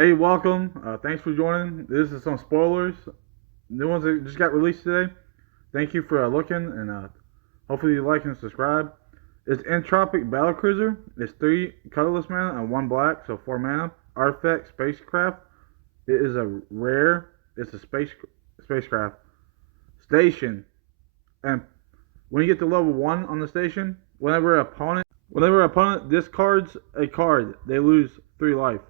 Hey, welcome. Thanks for joining. This is some spoilers. New ones that just got released today. Thank you for looking, and hopefully you like and subscribe. It's Entropic Battlecruiser. It's 3 colorless mana and 1 black, so 4 mana. Artifact Spacecraft. It is a rare. It's a spacecraft. Station. And when you get to level 1 on the station, whenever an opponent discards a card, they lose 3 life.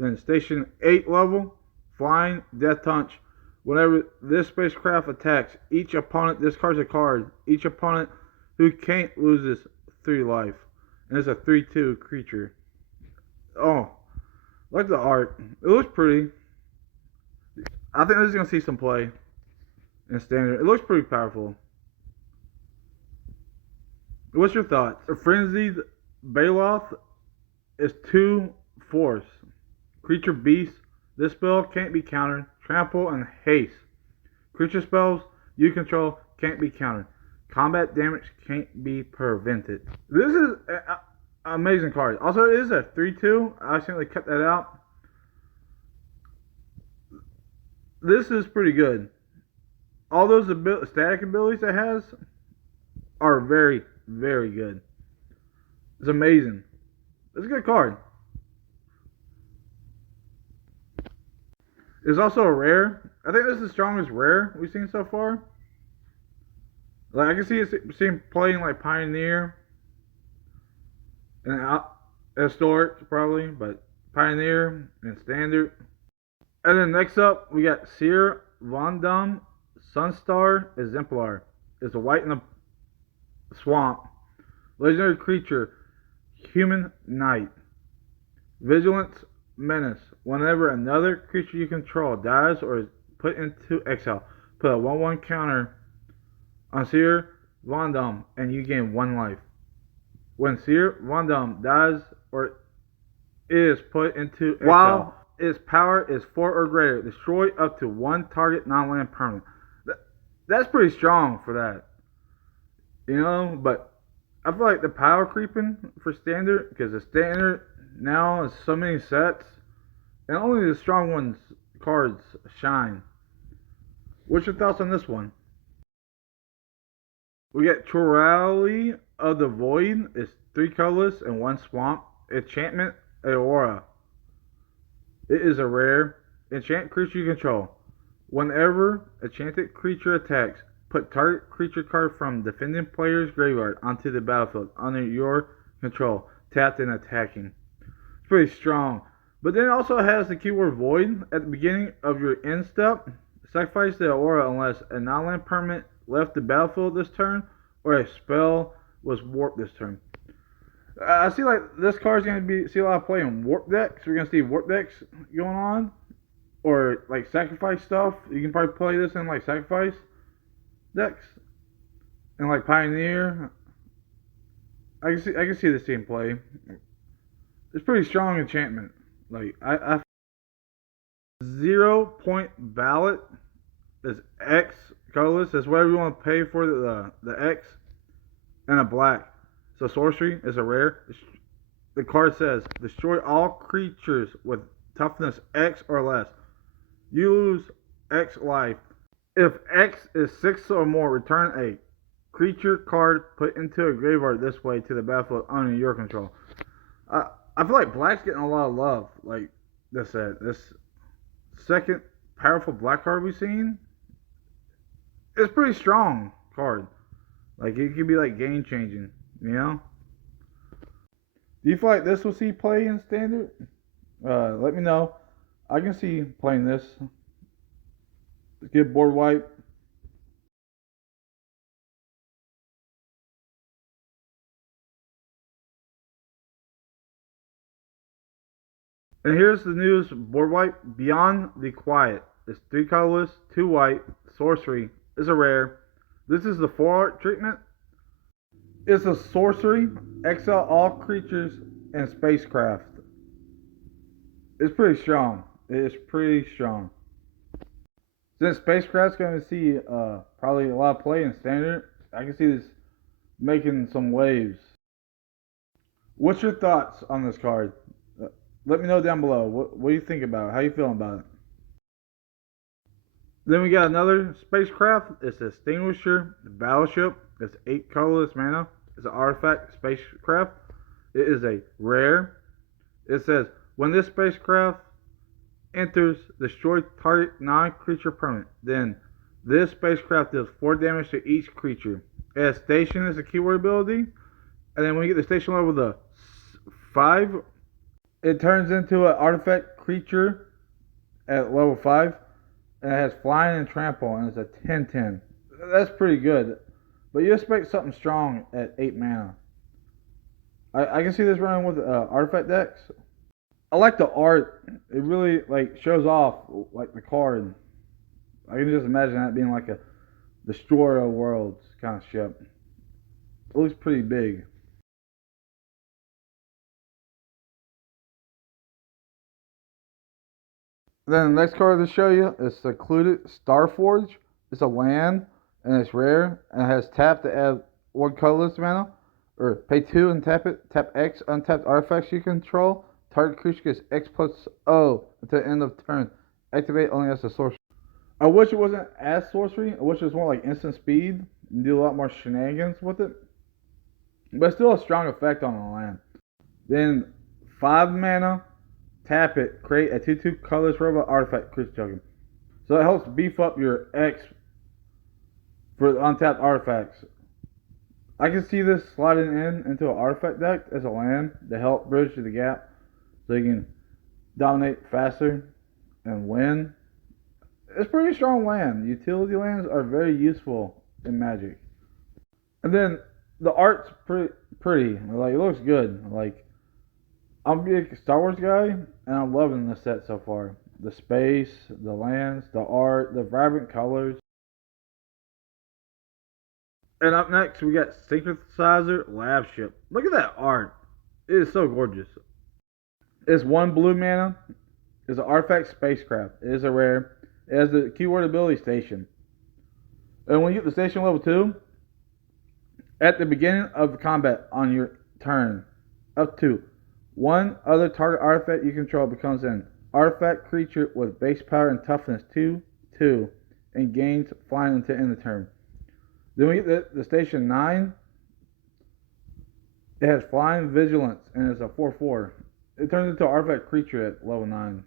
Then station 8 level, flying, death touch. Whenever this spacecraft attacks, each opponent discards a card. Each opponent who can't loses 3 life. And it's a 3/2 creature. Oh, I like the art. It looks pretty. I think this is going to see some play in standard. It looks pretty powerful. What's your thoughts? A Frenzied Baloth is 2 force. Creature beast. This spell can't be countered. Trample and haste. Creature spells you control can't be countered. Combat damage can't be prevented. This is an amazing card. Also, it is a 3/2. I accidentally cut that out. This is pretty good. All those static abilities it has are very, very good. It's amazing. It's a good card. It's also a rare. I think this is the strongest rare we've seen so far. Like I can see him playing like Pioneer and Historic probably, but Pioneer and Standard. And then next up we got Seer Vondam Sunstar Exemplar. It's a white in the swamp. Legendary creature, human knight. Vigilance menace. Whenever another creature you control dies or is put into exile, put a 1/1 counter on Seer Vondam and you gain 1 life. When Seer Vondam dies or is put into exile, while its power is 4 or greater, destroy up to 1 target non-land permanent. That's pretty strong for that. But I feel like the power creeping for standard, because the standard now is so many sets, and only the strong ones cards shine. What's your thoughts on this one? We got Chorale of the Void. It's 3 colorless and 1 swamp. Enchantment Aura. It is a rare. Enchant creature you control. Whenever enchanted creature attacks, put target creature card from defending player's graveyard onto the battlefield under your control, tapped and attacking. It's pretty strong. But then it also has the keyword Void at the beginning of your end step. Sacrifice the aura unless a non-land permanent left the battlefield this turn or a spell was warped this turn. I see like this card's going to see a lot of play in warp decks. We're going to see warp decks going on. Or like sacrifice stuff. You can probably play this in like sacrifice decks. And like Pioneer. I can see this team play. It's pretty strong enchantment. Like I 0 ballot is X colorless. That's whatever you want to pay for the X and a black. So sorcery is a rare. The card says destroy all creatures with toughness X or less. You lose X life. If X is 6 or more, return a creature card put into a graveyard this way to the battlefield under your control. I feel like black's getting a lot of love. Like this second powerful black card we've seen. It's a pretty strong card. Like it could be like game changing. Do you feel like this will see play in standard? Let me know. I can see playing this. Let's get board wipe. And here's the news board wipe. Beyond the Quiet. It's 3 colorless, 2 white. Sorcery is a rare. This is the 4 art treatment. It's a sorcery. Exile all creatures and spacecraft. It's pretty strong. It's pretty strong. Since spacecraft's going to see probably a lot of play in standard, I can see this making some waves. What's your thoughts on this card? Let me know down below. What do you think about it? How you feeling about it? Then we got another spacecraft. It's a Extinguisher Battleship. It's 8 colorless mana. It's an artifact spacecraft. It is a rare. It says, when this spacecraft enters, destroy target non-creature permanent. Then this spacecraft deals 4 damage to each creature. It has Station as a keyword ability. And then when you get the station level to 5, it turns into an artifact creature at level 5. And it has Flying and Trample, and it's a 10/10. That's pretty good. But you expect something strong at 8 mana. I can see this running with artifact decks. I like the art. It really shows off the card. I can just imagine that being like a Destroyer of Worlds kind of ship. It looks pretty big. Then the next card to show you is Secluded Starforge. It's a land and it's rare and it has tap to add 1 colorless mana, or pay 2 and tap it. Tap X untapped artifacts you control. Target creature gets X plus O until the end of turn. Activate only as a sorcery. I wish it wasn't as sorcery. I wish it was more like instant speed and do a lot more shenanigans with it. But still a strong effect on the land. Then 5 mana, tap it, create a 2/2 colorless robot artifact creature token. So it helps beef up your X for the untapped artifacts. I can see this sliding into an artifact deck as a land to help bridge the gap so you can dominate faster and win. It's pretty strong land. Utility lands are very useful in Magic. And then the art's pretty. It looks good. I'm a big Star Wars guy, and I'm loving this set so far. The space, the lands, the art, the vibrant colors. And up next, we got Synthesizer Lab Ship. Look at that art. It is so gorgeous. It's 1 blue mana. It's an artifact spacecraft. It is a rare. It has the keyword ability Station. And when you get the station level 2, at the beginning of the combat on your turn, up to 1 other target artifact you control becomes an artifact creature with base power and toughness 2/2 and gains flying until end of the turn. Then we get the station 9. It has Flying Vigilance and it's a 4/4. It turns into an artifact creature at level 9.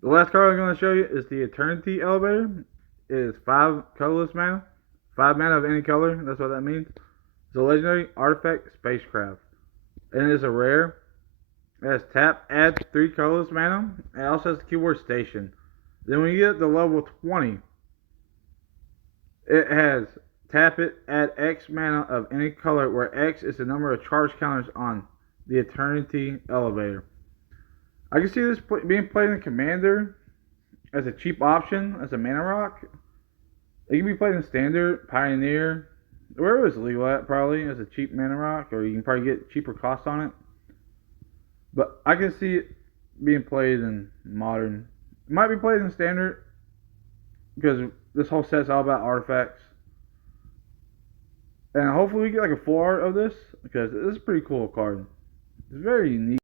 The last card I'm going to show you is the Eternity Elevator. It is 5 colorless mana. 5 mana of any color, that's what that means. It's a legendary artifact spacecraft. And it is a rare. It has tap, add 3 colorless mana. And it also has the keyword Station. Then when you get to level 20, it has tap it, add X mana of any color, where X is the number of charge counters on the Eternity Elevator. I can see this being played in Commander as a cheap option, as a mana rock. It can be played in Standard, Pioneer, wherever it's legal at, probably, as a cheap mana rock, or you can probably get cheaper cost on it. But I can see it being played in Modern. It might be played in Standard, because this whole set's all about artifacts. And hopefully we get like a full art of this, because this is a pretty cool card. It's very unique.